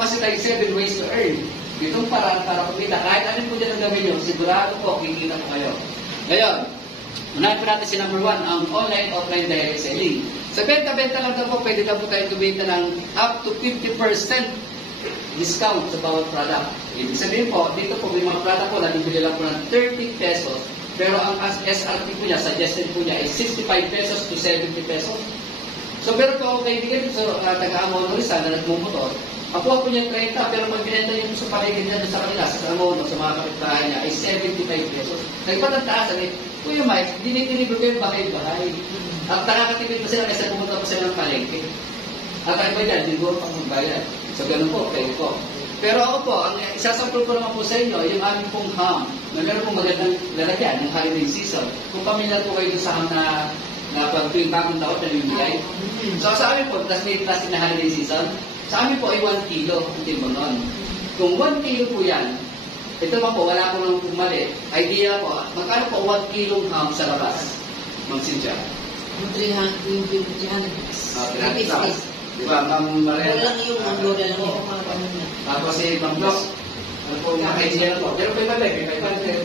Kasi tayo 7 ways to earn. Itong paraan para kumita. Kahit ano po dyan ang gawin nyo, sigurado po, kikita po kayo. Ngayon, unahin po natin si number 1, ang online-offline direct selling. Sa benta-benta lang daw po, pwede daw po tayo kumita ng up to 50% discount sa bawat product. Ibig sabihin po, dito po may mga product po, nabibili lang po ng 30 pesos. Pero ang SRP po niya, suggested po niya, is 65 pesos to 70 pesos. So, pero po ako kaibigan so, taga-Amono Rizal na nagmumotor, makuha po niya 30, pero pag binenta niyo sa paligid niya sa kanila, sa Amono, sa mga kapitbahay niya, ay 75 pesos. Nagpatagtaas, Kuya Mike, dinitinibo ko yung bahay-bahay. At nakakatipid pa sila kasi pumunta po sila ng palengke. At ang iba dyan, hindi ko pang magbayad. So, ganun po, kayo po. Pero ako po, ang isasampul ko naman po sa inyo, yung aming pong ham, na meron pong magandang lalagyan, yung holiday season. Kung pamilyar po kayo sa ham na pag tuwing bagong taon na bibigay. So, sa amin po, plus may plastic na holiday season, sa amin po ay 1 kilo ang timon nun. Kung 1 kilo po yan, ito pa po, wala ko nang pumali. Idea po, magkano po 1 kilong ham sa labas? Ma'am Cynthia? 300. Diba, Ma'am Maria? Wala lang yung manggo na lang. Tapos si Ma'am Block, ano po, mga po. Pero may balik, may balik.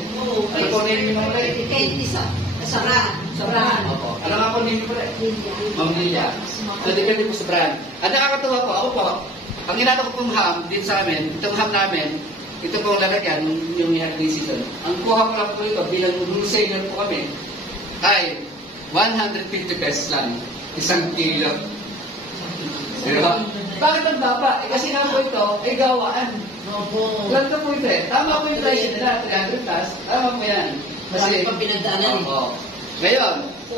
Ano po name yung mga balik? Kahit isa. Sabrahan. Opo. Ano nga po name yung balik? Ma'am Lilia. So, depende po sa brand. At nakakatawa po, ako po, ang ginagawa ko pong ham, dito sa amin, itong ham namin, ito pong lalagyan, yung holiday season. Ang kuha ko lang po ito, bilang wholesaler po kami, ay 150 pesos lang. 1 kilo. Diba? Bakit ang baba? Kasi nga po ito, ay gawaan. Ilan ka po ito eh. Tama po yung price nila, 300 plus. Tama po yan. Kasi pa pinagdaanan eh. Ngayon,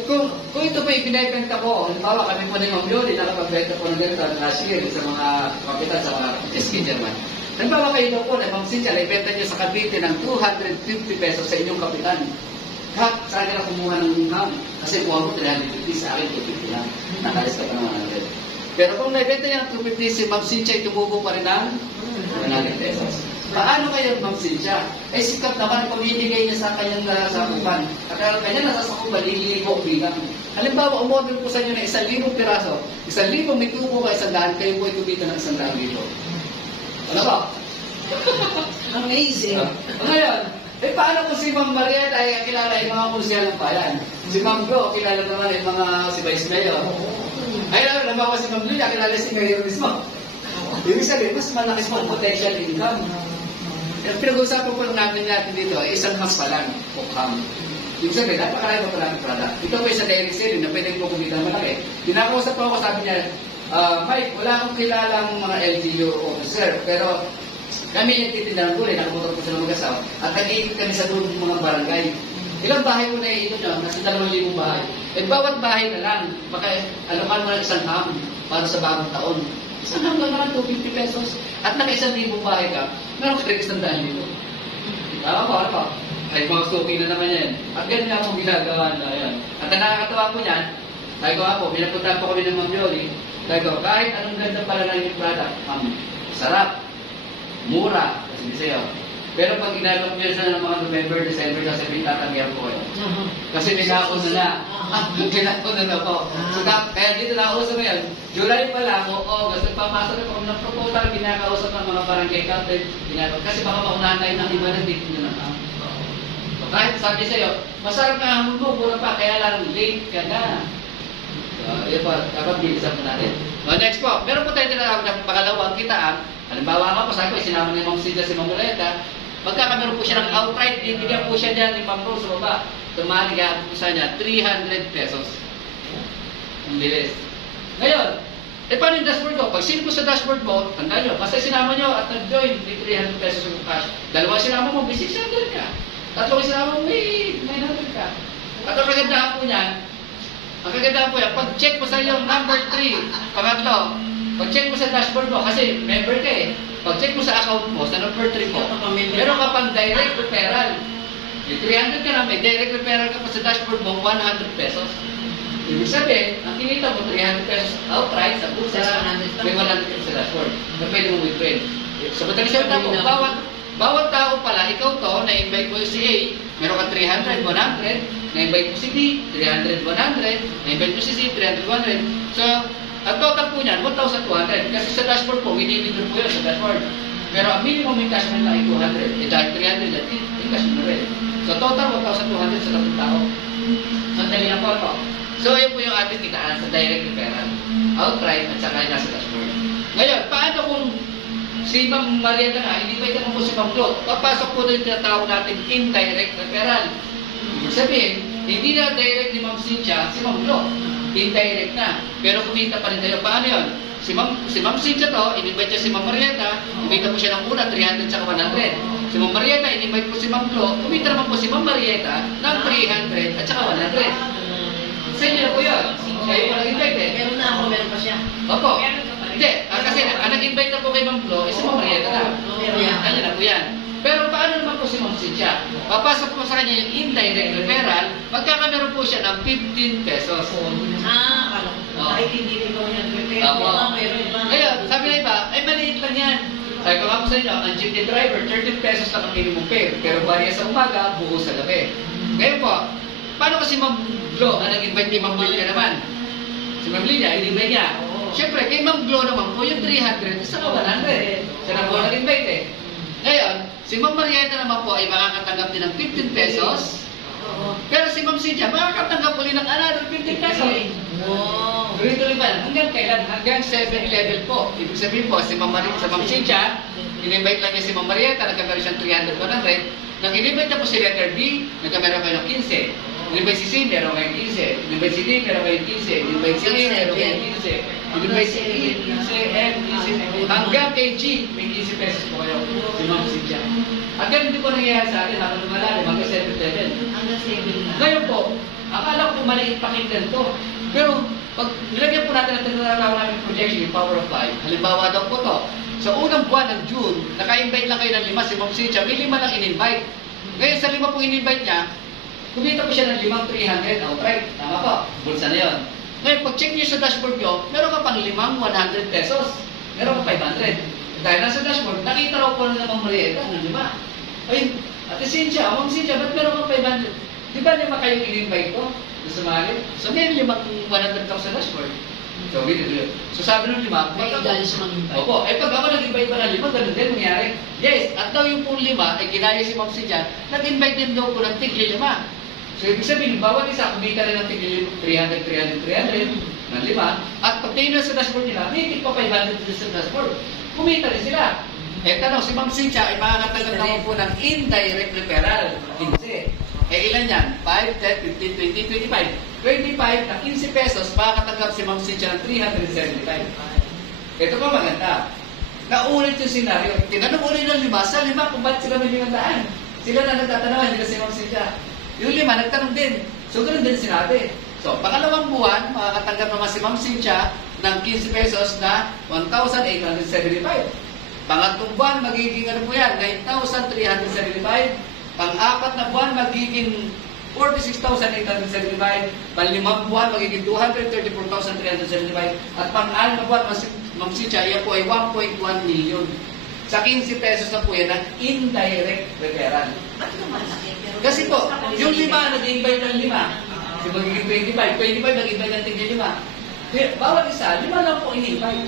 kung ito po ibinibenta ko, halimbawa kami po ni Ma'am Yoli, nakapagbenta po ng ganito last year sa mga kapitan, sa mga SK German. Halimbawa kayo daw po, na Ma'am Cynthia, ibenta nyo sa Cavite ng 250 pesos sa inyong kapitan. Saan nila kumuha ng ham? Kasi kuha ko 350 sa akin, 250 lang. Nakalis ka pa naman 100. Pero kung naibenta niya ng 250, si Ma'am Cynthia, tumubo pa rin ng 100 pesos. Paano kayo, Ma'am Cynthia? Eh, sikat naman, pamimigay niya sa kanyang nasasakupan. At kanya nasasakupan, lilibo bilang. Halimbawa, umorder po sa inyo ng 1,000 piraso. 1,000, may tubo ka 100, kayo po ay kumita ng 100,000. Ano ba? Amazing. Ngayon, paano kung si Ma'am Maria ay kilala yung mga konsyal ng bayan? Si Ma'am Go, kilala naman yung mga si Vice Mayor. Ay, alam mo si Ma'am Lilia, kilala si Mayor mismo. Ibig sabihin, mas malaki po ang potential income. Pinag-uusapan po natin dito, isang mas pa lang, ham. Ibig sabihin, napakarami pa lang product. Ito po isa direct selling na pwede po kumita malaki. Pinakausap po ako, sabi niya, Mike, wala akong kilalang mga LGU officer, pero kami nagtitinda ng gulay, nakamotor po sila mag-asawa, at nag-iikot kami sa doon ng mga barangay. Ilang bahay po na ito nyo? Nasa 2,000 bahay. At bawat bahay na lang, baka alaman mo na isang ham para sa bagong taon. Isang ham lang naman, 250 pesos. At naka 1,000 bahay ka, meron ka rin isang daan dito. Tama po, ano po? Ay, mga suki na naman yan. At ganyan nga po ginagawa na yan. At ang nakakatawa po niyan, sabi ko nga po, pinapuntahan po kami ng Ma'am Yoli, sabi ko, kahit anong ganda pala ng yung product, ma'am, sarap, mura, kasi sa'yo. Pero pag ginagawa nyo siya ng mga November, December, sasabihin tatanggihan po kayo. Kasi nilako na. Nilako na po. So, kaya dito nakauso ngayon, July pa lang, August, nagpapasok na po ng proposal, ginakausap ng mga barangay captain, kasi baka maunahan tayo ng iba na dito na lang. So, kahit sabi sa'yo, masarap na hamon mo, mura pa, kaya lang late ka na. Yun po, dapat bilisan po natin. Next po, meron po tayo tinatawag ng pangalawang kitaan. Halimbawa nga po, sabi ko, sinama ni Ma'am Cynthia si Ma'am Loretta, pagkakameron po siya ng outright, bibigyan po siya dyan ni Ma'am Rose sa baba. Tumaligaan po sa niya, 300 pesos. Ang bilis. Ngayon, paano yung dashboard ko? Pag sino po sa dashboard mo, tandaan nyo, basta sinama nyo at nag-join, may 300 pesos yung cash. Dalawang sinama mo, may 600 ka. Tatlong sinama mo, may 900 ka. At ang kagandahan po niyan, pag-check mo sa iyong number 3, pangatlo, pag-check mo sa dashboard mo, kasi member ka eh. Pag-check mo sa account mo, sa number 3 mo, meron ka pang direct referral. May 300 ka na, may direct referral ka pa sa dashboard mo, 100 pesos. Ibig sabihin, ang kinita mo, 300 pesos outright sa bulsa, may 100 pesos sa dashboard. Na pwede mo withdraw. So, madaling siya mo, bawat tao pala, ikaw to, na-invite mo si A, meron ka 300, 100, na-invite mo si B, 300, 100, na-invite mo si C, 300, 100. So, Ang total po niyan, 1,200. Kasi sa dashboard po, wini-withdraw po yun sa dashboard. Pero ang minimum encashment lang ay 200. Eh dahil 300 at encashment na rin. So total 1,200 sa tatlong tao. Sandali lang po ito. So yun po yung ating kitaan sa direct referral. Outright at saka nasa dashboard. Ngayon, paano kung si Ma'am Marieta nga, hindi pa ito po si Ma'am Flo. Papasok po doon yung tinatawag natin indirect referral. Ibig sabihin, hindi na direct ni Ma'am Cynthia, si Ma'am Flo. Indirect na. Pero kumita pa rin tayo. Paano yun? Si Ma'am Cynthia to, in-invite niya si Ma'am Marieta, kumita po siya ng una, 300 sa 100. Si Ma'am Marieta, in-invite po si Ma'am Flo, kumita naman po si Ma'am Marieta ng 300 at saka 100. Sa inyo na po yun. Kayo pa nag-invite eh. Meron na ako, meron pa siya. Opo. Hindi. Kasi ang nag-invite na po kay Ma'am Flo, si Ma'am Marieta na. Kanya na po yan. Pero paano naman po si Ma'am Cynthia? Papasok po sa kanya yung indirect referral, magkakameron po siya ng 15 pesos. Akala ko. Kahit hindi ikaw yan prepare. Meron pa. Ngayon, sabi na iba, ay maliit lang yan. Sabi ko nga po sa inyo, ang jeepney driver, 13 pesos lang ang minimum pay. Pero bariya sa umaga, buo sa gabi. Ngayon po, paano kasi Ma'am Flo ang nag-invite ni Ma'am Lilia naman? Si Ma'am Lilia, in-invite niya. Siyempre, kay Ma'am Flo naman po, yung 300, isa ka 100. Siya na po nag-invite eh. Ngayon, si Ma'am Marieta naman po ay makakatanggap din ng 15 pesos. Pero si Ma'am Cynthia, makakatanggap ulit ng another 15 pesos. Tuloy-tuloy pa. Hanggang kailan? Hanggang 7 level po. Ibig sabihin po, si Ma'am Cynthia, in-invite lang niya si Ma'am Marieta, nagkameron siyang 300, 100. Nang in-invite na po si letter B, nagkameron kayo ng 15. In-invite si C, meron kayo 15. In-invite si D, meron kayo 15. In-invite si E, meron kayo 15. In-invite si E, 15, F, 15. Hanggang kay G, may 15 pesos po kayo. Si Ma'am Cynthia. Hanggang hindi po nangyayari sa atin, habang lumalalim, hanggang 7 level. Hanggang 7 na. Ngayon po, akala ko maliit pakinggan to. Pero, pag nilagyan po natin ang tinatawag namin projection, yung power of 5, halimbawa daw po to, sa unang buwan ng June, naka-invite lang kayo ng 5, si Ma'am Cynthia, may 5 lang in-invite. Ngayon, sa 5 pong in-invite niya, kumita po siya ng 5,300 outright. Tama po, bulsa na yun. Ngayon, pag-check niyo sa dashboard niyo, meron ka pang 5,100 pesos. Meron ka 500. Dahil nasa dashboard, nakita raw po na Ma'am Marieta ng 5. Ay, Ate Cynthia, Ma'am Cynthia, ba't meron ka 500? Di ba 5 kayong in-invite ko? Sumali? So, meron 100,000 sa dashboard. So, so sabi ng 5, May dahil sa mag-invite. opo, eh pag ako nag-invite pa ng 5, ganun din nangyari. Yes, at daw yung pong 5, ay ginaya si Ma'am Cynthia, nag-invite din daw po ng tigli 5. So, ibig sabihin, bawat isa, kumita rin ng tigli 300, 300, 300, ng 5. At pag tingnan sa dashboard nila, may tig pa 500 din sa dashboard. Kumita rin sila. Eh, tanong, si Ma'am Cynthia ay makakatanggap naman po ng indirect referral. Hindi. Eh, ilan yan? 5, 10, 15, 20, 25. 25 na 15 pesos, makakatanggap si Ma'am Cynthia ng 375. Ito pa maganda. Naulit yung senaryo. Tinanong ulit ng 5, sa 5 kung ba't sila may 500. Sila na nagtatanawan, hindi na si Ma'am Cynthia. Yung 5, nagtanong din. So, ganun din sinabi. So, pangalawang buwan, makakatanggap naman si Ma'am Cynthia ng 15 pesos na 1,875. Pangatlong buwan, magiging ano po yan, 9,375. Pang-apat na buwan, magiging 46,875. Pang-limang buwan, magiging 234,375. At pang-anim na buwan, Ma'am Cynthia, yan po ay 1.1 million. Sa 15 pesos na po yan ang indirect referral. Ba't naman laki? Kasi po, yung 5, nag-invite ng 5. So, magiging 25. 25, nag-invite ng tigil 5. Bawat isa, 5 lang po in-invite.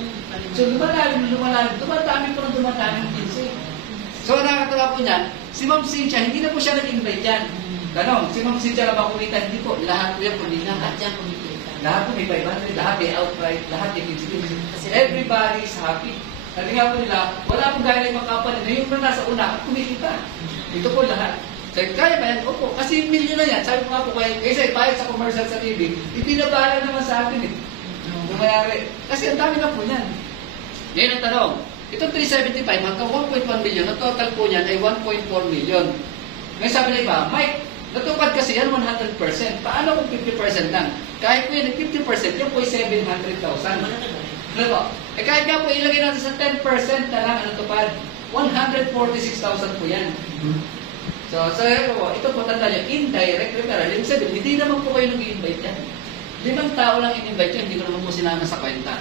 So, dumalalim, dumadami po ng dumadami ng 15. So, nakakatawa po niyan, si Ma'am Cynthia, hindi na po siya nag-invite yan. Ganon, si Ma'am Cynthia na ba kumita? Hindi po, lahat po yan kumita. Lahat yan kumikita. Lahat po may 500, lahat may outright, lahat may 15. Kasi everybody is happy. Sabi nga po nila, wala pong gaya ng mga company na yung nasa una, kumikita. Ito po lahat. Sabi, kaya ba yan? Opo, kasi milyon na yan. Sabi ko nga po, kasi bayad sa commercial sa TV, ipinabalan naman sa atin eh. Numayari. Kasi ang dami na po yan. Ngayon ang tanong, itong 375 hanggang 1.1 million, ang total po niyan ay 1.4 million. Ngayon sabi na iba, Mike, natupad kasi yan 100%. Paano kung 50% lang? Kahit po yan, 50%, yan po ay 700,000. Ano po? Eh kahit nga po ilagay natin sa 10% na lang ang natupad, 146,000 po yan. So ito po tanda niyo, indirect referral. Yung sabi, hindi naman po kayo nag-i-invite yan. 5 tao lang in-invite yan, hindi ko naman po sinama sa kwenta.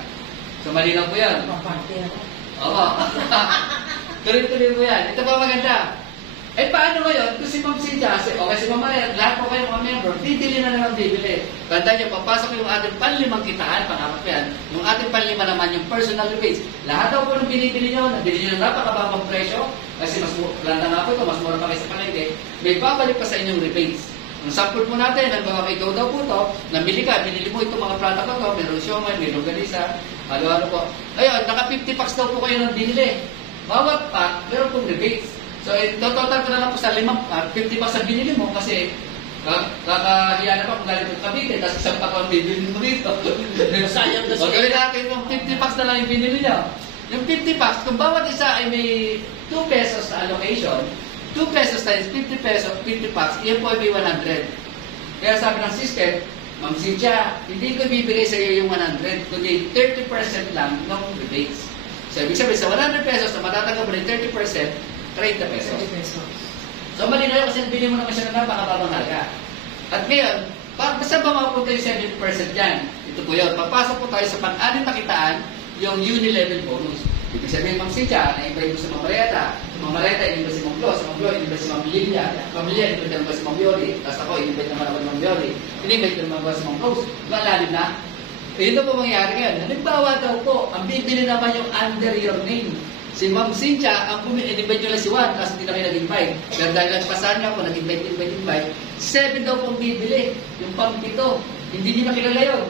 So mali lang po yan. Paparte ako. Oo. Tuloy-tuloy po yan. Ito pa maganda. Eh paano ngayon? Kung si Ma'am Cynthia, o si Ma'am Maria, lahat po kayo mga member, bibili na naman bibili. Tandaan niyo, papasok yung ating panlimang kitaan, pangarap yan, yung ating panlima naman, yung personal rebates. Lahat daw po ng binibili nyo, nabili nyo na napakababang presyo, kasi mas planta nga po ito, mas mura pa kayo sa palengke, may babalik pa sa inyong rebates. Ang sample po natin, ang mga ikaw daw po ito, namili ka, binili mo itong mga planta ko ito, mayroong siomay, mayroong ganisa, ano-ano po. Ayun, naka 50 packs daw po kayo ng binili. Bawat pack, meron pong rebates. So, total ko na lang po sa 50 pa sa binili mo kasi kakahiya na pa kung galing mo Cavite, tapos isang pa kung bibili mo dito. Sayang na O, gawin natin yung 50 packs na lang yung binili niya. Yung 50 packs, kung bawat isa ay may 2 pesos na allocation, 2 pesos times 50 pesos, 50 packs, iyan po ay may 100. Kaya sabi ng system, Ma'am Cynthia, hindi ko bibigay sa iyo yung 100, kundi 30% lang ng rebates. So, ibig sabihin, sa 100 pesos na matatanggap mo ng 30%, 30 pesos. So, mali na yun kasi nabili mo naman siya ng napakababang halaga. At ngayon, basta ba mapunta yung 70% dyan? Ito po yun. Papasok po tayo sa pang-anim na kitaan, yung uni-level bonus. Ibig sabihin, Ma'am Cynthia, na-invite mo sa Ma'am Marieta. Ma'am Marieta, in-invite si Ma'am Flo. Sa Ma'am Flo, in-invite si Ma'am Lilia. Ma'am Lilia, in-invite naman si Ma'am Yoli. Tapos ako, in-invite naman ako ni Ma'am Yoli. In-invite naman ako si Ma'am Rose. Malalim na. Ito po mangyayari ngayon. Halimbawa daw po, ang bibili naman yung under your name. Si Ma'am Cynthia, ang in-invite nyo lang si Juan, kasi hindi na kayo nag-invite. Pero dahil nagpasahan niya po, nag-invite. 7 daw pong bibili. Yung pang-pito. Hindi nyo nakilala yun.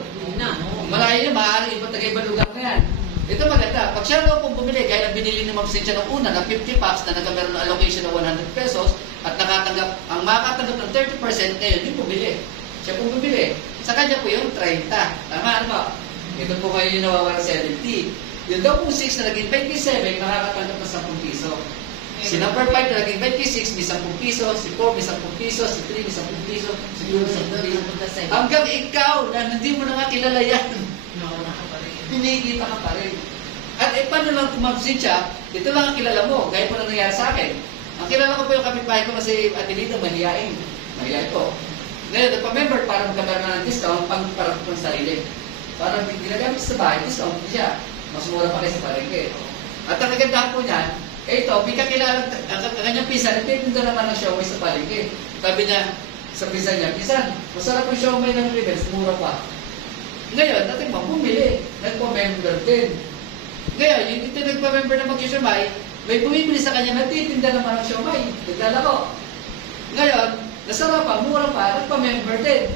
Malayo yun, maaaring iba taga-ibang lugar na yan. Ito maganda. Pag siya daw pong bumili, gaya ng binili ni Ma'am Cynthia ng una, na 50 packs, na nagkameron ng allocation ng 100 pesos, at nakatanggap, ang makakatanggap ng 30%, ngayon, yung bumili. Siya pong bumili. Sa kanya po yung 30. Tama, ano ba? Ito po kayo yung nawawala 70. Yung daw pong 6 na naging 27, nakakatanggap ng 10 piso. Si number 5 na naging 26, may 10 piso. Si 4, may 10 piso. Si 3, may 10 piso. Si 2, may 10 piso. Hanggang ikaw, na hindi mo na kilala yan. Hinihigita ka pa rin. At paano lang kung Ma'am Cynthia, ito lang ang kilala mo. Gaya po na nangyari sa akin. Ang kilala ko po yung kapitbahay ko na si Adelita, mahihain. Mahihain po. Ngayon, nagpa-member para magkameron na ng discount para po ng sarili. Para ginagamit sa bahay, discount po siya. Mas mura pa kayo sa palengke. At ang kagandahan po niyan, ito, bigkakilala, ang kanyang pisa, nagtitinda naman ng siomay sa palengke. Sabi niya, sa pisa niya, pisan, masarap yung siomay ng Rivers, mura pa. Ngayon, natin mo, bumili, nagpa-member din. Ngayon, yung ito nagpa-member na mag-siomay, may bumibili sa kanya, nagtitinda naman ng siomay. Naglalako. Ngayon, nasarapan, mura pa, nagpa-member din.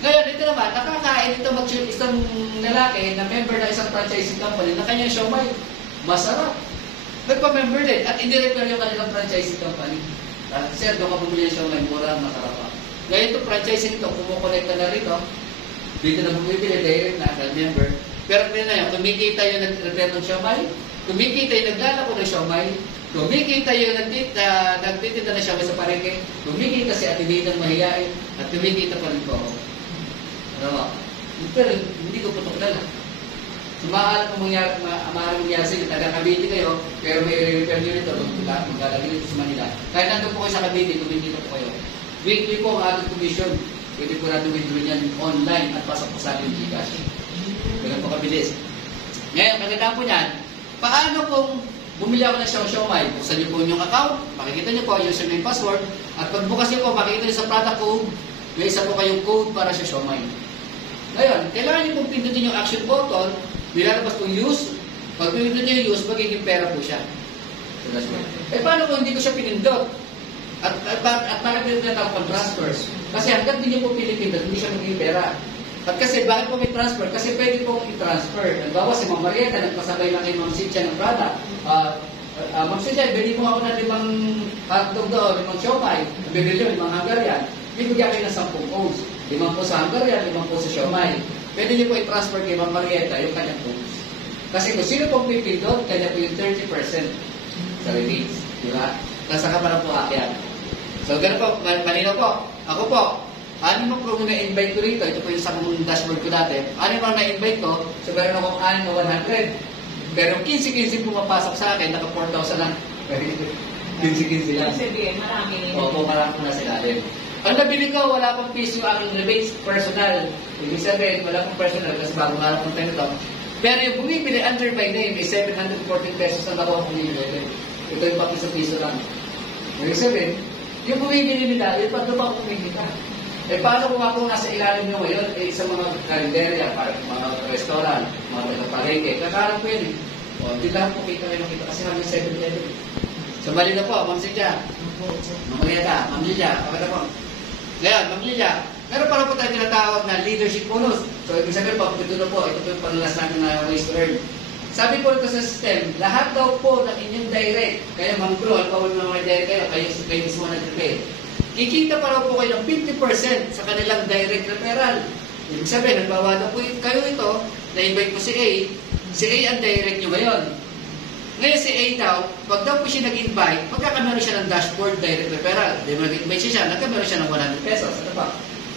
Ngayon, ito naman, nakakain ito isang lalaki na member ng isang franchising company na kanyang siomay. Masarap. Nagpa-member din at indirector yung kanilang franchising company. Sir, doon ka bumili ng siomay, mura, masarap pa. Ngayon, ito franchising ito, kumukonekta na rito. Dito na bumibili, direct na, member. Pero na yun, kumikita yung nag-repair ng siomay, kumikita yung naglalako ng siomay, kumikita yung nagtitinda ng siomay sa parengke, kumikita si Ate Nidang mahihain, at kumikita pa rin po ako. Ano ba? Pero hindi ko po ito kilala. Maaaring mangyari sa inyo, taga-Cavite kayo, pero may repair nyo nito, maglalagay nito sa Manila. Kahit nandun po kayo sa Cavite, kumikita po kayo. Weekly po ang ating commission. Pwede po natin withdraw niyan online at pasok po sa ating Gcash. Ganun po kabilis. Ngayon, kagandaan po niyan, paano kung bumili ako ng siomay? Buksan niyo po yung account, makikita niyo po yung username password, at pag bukas niyo po, makikita niyo sa product code, may isa po kayong code para sa siomay. Ngayon, kailangan niyo pong pindutin yung action button, nilalabas po use, pag pindutin niyo yung use, magiging pera po siya. Paano kung hindi ko siya pinindot? At bakit nyo tinatawag pag-transfer? Kasi hanggang hindi nyo po pinipindot, hindi siya magiging pera. At kasi, bakit po may transfer? Kasi pwede po i-transfer. Halimbawa, si Ma'am Marieta, nagpasabay lang kay Ma'am Cynthia ng product. Ma'am Cynthia, bili mo ako ng 5 hotdog doon, 5 siomay. Bibili nyo, 5 Hungarian. Bibigyan kayo ng 10 codes. 5 po sa Hungarian, 5 po sa siomay. Pwede nyo po i-transfer kay Ma'am Marieta yung kanyang codes. Kasi kung sino pong pipindot, kanya po yung 30% sa rebates. Diba? Nasa ka pa na po akyat. So, gano'n po, malinaw po. Ako po, ano mo kung na-invite ko rito, ito po yung sa dashboard ko dati, ano mo na-invite ko, so meron akong 6 na 100. Pero 15-15 pumapasok sa akin, naka 4,000 lang. 15-15 lang. Sabihin, marami. Opo, marami po na sila din. Ang nabili ko, wala pang piso yung aking rebates personal. Ibig sabihin, wala pang personal kasi bago nga lang tayo ito. Pero yung bumibili under my name, may 714 pesos na nakuha kong nililin. Ito yung pang piso-piso lang. Ibig sabihin, Yung bumibili nila, yung pag pa bumibili ka. Eh paano kung ako nasa ilalim nyo ngayon, eh sa mga karinderya, mga restaurant, mga tagapalengke, kakaharap ko yun eh. O, di lahat po kita kayo makita kasi kami 7-11. So, bali na po, Ma'am Silja. Ma'am Marieta, Ma'am Lilia, okay na po. Ngayon, Ma'am Lilia, meron para po tayo tinatawag na leadership bonus. So, ibig sabihin po, ito na po, ito po yung panalas natin na ways to earn. Sabi po ito sa system, lahat daw po ng inyong direct, kaya Ma'am Bro, alam po ng mga direct kayo mismo nag-prepare. Kikita pa raw po kayo ng 50% sa kanilang direct referral. Ibig sabihin, nagbawa daw po kayo ito, na-invite mo si A ang direct nyo ngayon. Ngayon si A daw, pag daw po siya nag-invite, magkakameron siya ng dashboard direct referral. Di ba nag-invite siya, nagkameron siya ng 100 pesos. Ano pa?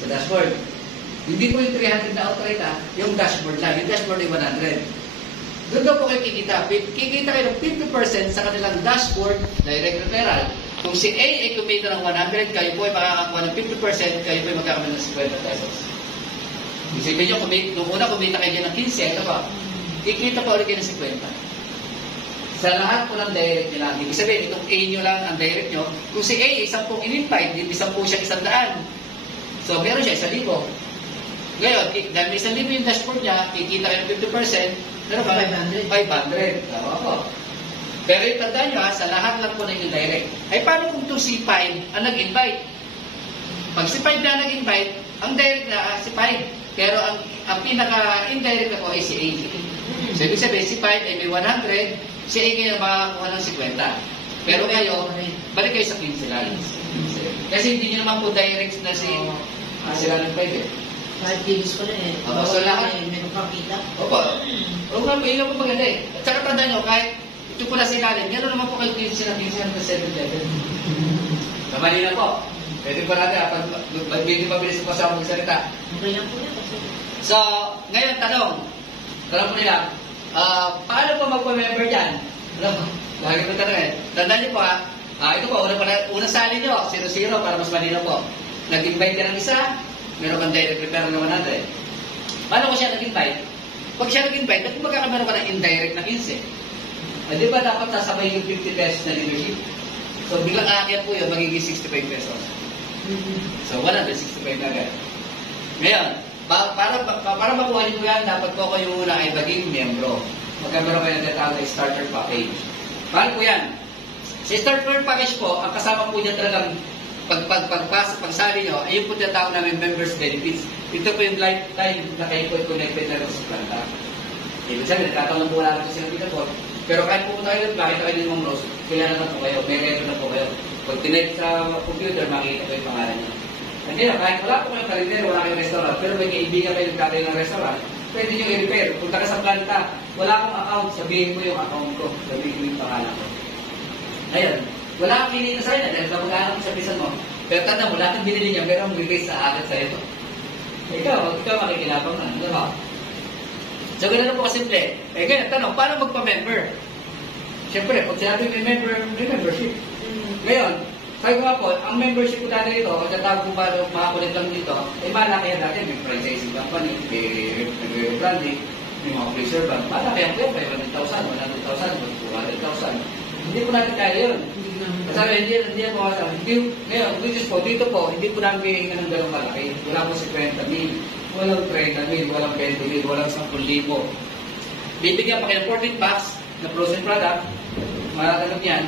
Sa dashboard. Hindi po yung 300 na outright yung dashboard lang. Yung dashboard ay 100. Doon daw po kayo kikita. Kikita kayo ng 50% sa kanilang dashboard direct referral. Kung si A ay kumita ng 100, kayo po ay makakakuha ng 50%, kayo po ay magkakameron ng 50 pesos. Isipin nyo, nung una kumita kayo ng 15, ito pa. Kikita pa ulit kayo ng 50. Sa lahat po ng direct nyo lang. Ibig sabihin, itong A nyo lang ang direct nyo. Kung si A, isang pong in-invite, isang po siya 100. So, meron siya 1,000. Ngayon, dahil may 1,000 yung dashboard niya, kikita kayo ng 50%, meron ba? 500. Tama po. Pero yung tandaan nyo sa lahat lang po na yung direct. Ay, paano kung itong si 5 ang nag-invite? Pag si 5 na nag-invite, ang direct na si 5. Pero ang pinaka-indirect ako ay si A. So, ibig sabihin, si 5 ay may 100, si A ngayon makakakuha ng 50. Pero kayo, balik kayo sa 15 lines. Kasi hindi nyo naman po direct na sila ng 5 eh. Kahit kilos ko na eh. So, lahat. Meron kang kita. Opo. Oo nga po, yun po maganda eh. At saka tanda nyo, kahit ito po na silalim, gano'n naman po kayo 15 na 15 hanggang 7-11. Kamali na po. Pwede po natin, pag hindi mabilis po sa magsalita. Okay lang po yan. So, ngayon, tanong po nila, paano po magpa-member dyan? Lagi po tanongin. Tandaan niyo po ito po, unang sali nyo, 0-0 para mas malinaw po. Nag-invite ka ng isa, meron kang direct referral na 100. Paano ko siya nag-invite? Pag siya nag-invite, magkakameron ka ng indirect na 15. Di ba dapat sasabay yung 50 pesos na leadership? So, bilang aakyat po yun, magiging 65 pesos. So, 165 na agad. Ngayon, para makuha niyo po yan, dapat po ko yung una ay maging membro. Magkameron kayo ng detalo ay starter package. Paano po yan? Sa starter package po, ang kasama po niya talagang pagsali nyo, ayun po tinatawag namin members benefits. Ito po yung lifetime na kayo po connected na sa planta. Ibig sabihin, nagkataon po namin sa sinabi po. Pero kahit po tayo, bakit kayo din mong Rose, kaya naman po kayo, may record na po kayo. Pag tinect sa computer, makikita po yung pangalan niyo. Hindi na, kahit wala po kayong kalender, wala kayong restaurant, pero may kaibigan kayo nagkatayo ng restaurant, pwede nyo i-repair. Punta ka sa planta, wala akong account, sabihin mo yung account ko, sabihin mo yung pangalan ko. Ayun, wala kang kinita sa'yo na, dahil sa mag-anak mo sa pisan mo. Pero tanda mo, lahat ng binili niya, pero ang bigay sa akin sa'yo. Ikaw makikilapang na, di ba? So, ganoon po kasimple. Eh, ganyan, tanong, paano magpa-member? Siyempre, pag sinabi may membership. Ngayon, sabi ko nga po, ang membership ko dati dito, kung tatawag ko para makakulit lang dito, eh malaki yan dati, may franchising company, may branding, may mga freezer bank, malaki yan po yan, 500,000, 100,000, 200,000. Hindi po natin kaya yun. Sabi, hindi yan po kaya. Ngayon, which is po, dito po, hindi po namin bihingan ng gano'ng malaki. Wala po 50,000, walang 30,000, walang 20,000, walang 10,000. Bibigyan pa kayo 14 packs na frozen product, matatanggap yan,